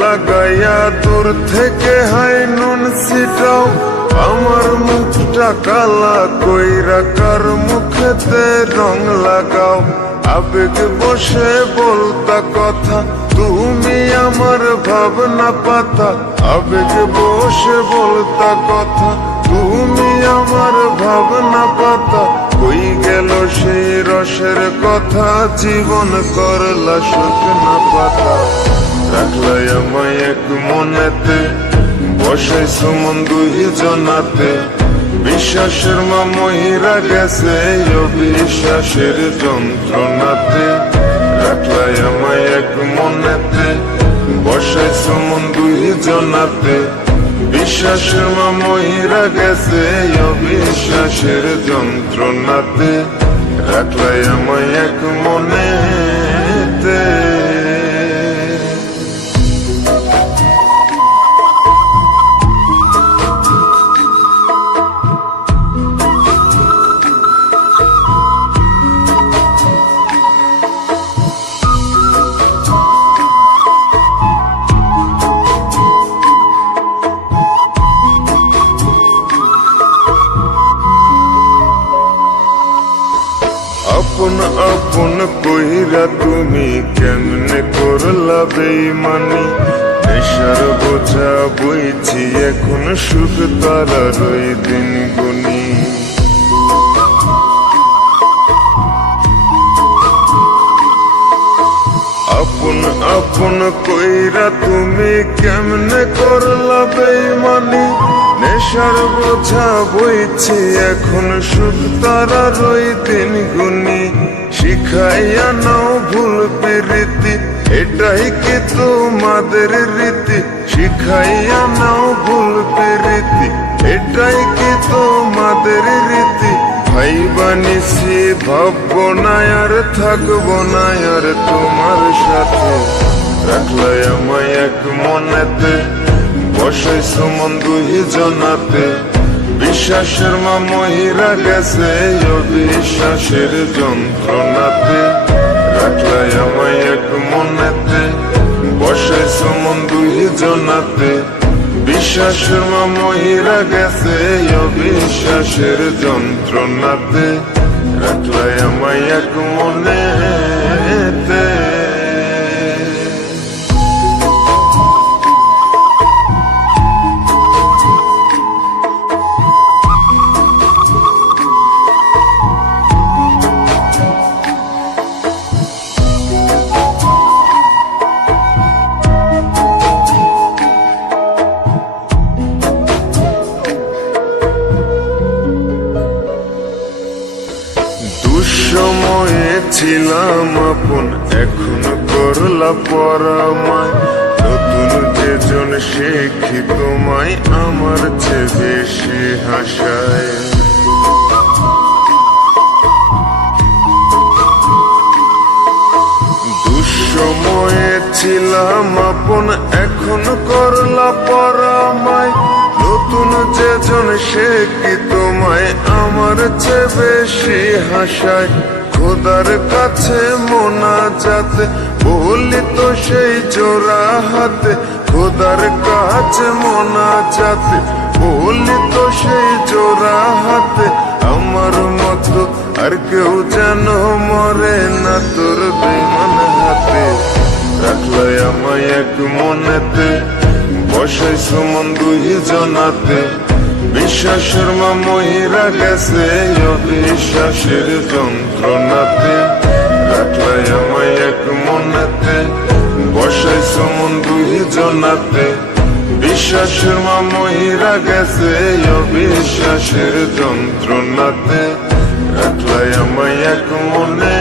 লাগাইয়া দূর থেকে হাই নুন ছিটাও, আমার মুখটা কালা কইরা কার মুখেতে রং লাগাও। আবেগ বসে বলতা কথা, তুমি আমার ভাবনা পাতা। আবেগ বসে বলতা কথা, তুমি আমার ভাবনা পাতা। কই গেল সেই রসের কথা, জীবন করলা শুকনা পাতা। রাখলাই আমায় এক মনেতে, বসাইছো মন দুই জনাতে। বিশ্বাসের মা মহিরা গেছে অবিশ্বাসের যন্ত্রণাতে। রাখলাই আমায় এক মনেতে, বসাইছো মন দুই জনাতে। বিশ্বাসের মা মহিরা গেছে অবিশ্বাসের যন্ত্রণাতে। রাখলাই আমায় এক মনেতে। আপন আপন কইরা তুমি কেমনে করলা বেইমানি। নেশার বোঝা বইছি এখন, সুখ তারার ওই দিন গুনি। আপন আপন কইরা তুমি কেমনে করলা বেইমানি। নেশার বোঝা বইছি এখন, সুখ তারার ওই দিন গুনি। শিখাইয়া নাও ভুল প্রীতি, এটাই কি তোমাদের রীতি। শিখাইয়া নাও ভুল প্রীতি, এটাই কি তোমাদের রীতি। ভাই বানিছি ভাববো না আর থাকবো না আর তোমার সাথে। রাখলাই আমায় এক মনেতে, বসাইছো মন দুই জনাতে। বিশ্বাসের মা মহিরা গেছে অবিশ্বাসের যন্ত্রণাতে। রাখলাই আমায় এক মনেতে, বসাইছো মন দুই জনাতে। বিশ্বাসের মা মহিরা গেছে অবিশ্বাসের যন্ত্রণাতে। রাখলাই আমায় এক মনেতে। দুঃসময়ে ছিলাম আপন, এখন করলা পরামায়। নতুন যেজন শেখি তোমায়, আমার চেয়ে বেশি হাসায়। দুঃসময়ে ছিলাম আপন, এখন করলা পরামায়। নতুন যেজন শেখি তোমায়, আমার চেয়ে বেশি হাসায়। খোদার কাছে মোনাজাতে বলি তো সেই জোড়া হাতে। খোদার কাছে মোনাজাতে বলি তো সেই জোড়া হাতে। আমার মতো আর কেউ যেন মরে না তোর বেমান হাতে। রাখলাই আমায় এক মনেতে, বসাইছো মন দুই জনাতে। বিশ্বাসের মা মহিরা গেছে অবিশ্বাসের যন্ত্রণাতে। রাখলাই আমায় এক মনেতে, বসাইছো মন দুই জনাতে। বিশ্বাসের মা মহিরা গেছে অবিশ্বাসের যন্ত্রণাতে। রাখলাই আমায় এক মনে।